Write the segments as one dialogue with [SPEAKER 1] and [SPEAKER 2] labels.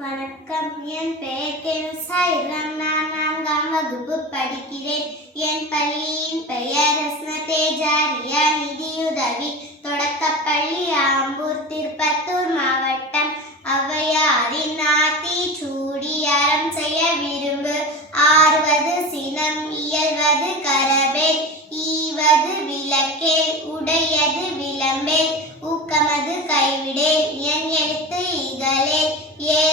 [SPEAKER 1] வணக்கம். என் பெயர் கென்சாயிரம் நான் நான்காம் வகுப்பு படிக்கிறேன். என் பள்ளியின் பெயர் ரத்னதேஜாரியா நிதியுதவி. தொடக்கப்பள்ளி ஆம்பூர் திருப்பத்தூர் மாவட்டம். ஔவையாரின் ஆத்தி சூடி அறம் செய்ய விரும்பு. ஆறுவது சினம் இயல்வது கரவே ஈவது விளக்கே உடையது விளம்பே ஊக்கமது கைவிடே என் எழுத்து இகலே ஏ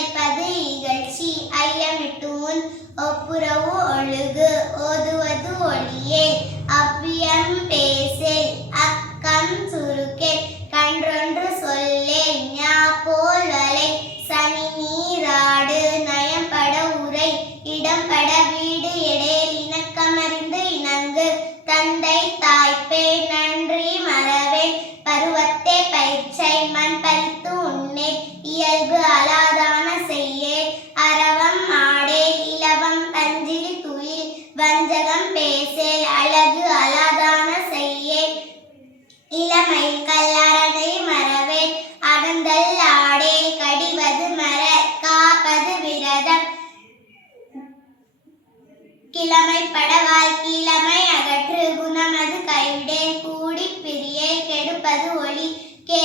[SPEAKER 1] ஐயமிட்டூன் ஒப்புரவு ஒழுகு ஓதுவது ஒளியே அவ்வியம் பேசே அக்கம் சுருக்கே கன்றொன்று சொல்லே ஞா போல் வலை சனி நீராடு நயம்பட உரை இடம்பட வீடு எடேல் இணக்கமறிந்து இணங்கு தந்தை தாய்ப்பே நன்றி மறவே பருவத்தே பயிற்சை மண் பறித்து உண்ணே இயல்பு அலாதான அகம் பேசேல் அழகு அலாதான செய்யேன். இளமை கல்லரணை மறவேன். அறந்தல் ஆடே கடிவது மர காப்பது விரதம். கிழமை படவால் கிழமை அகற்று குணமது கைவிடே கூடி பிரியை கெடுப்பது ஒளி கே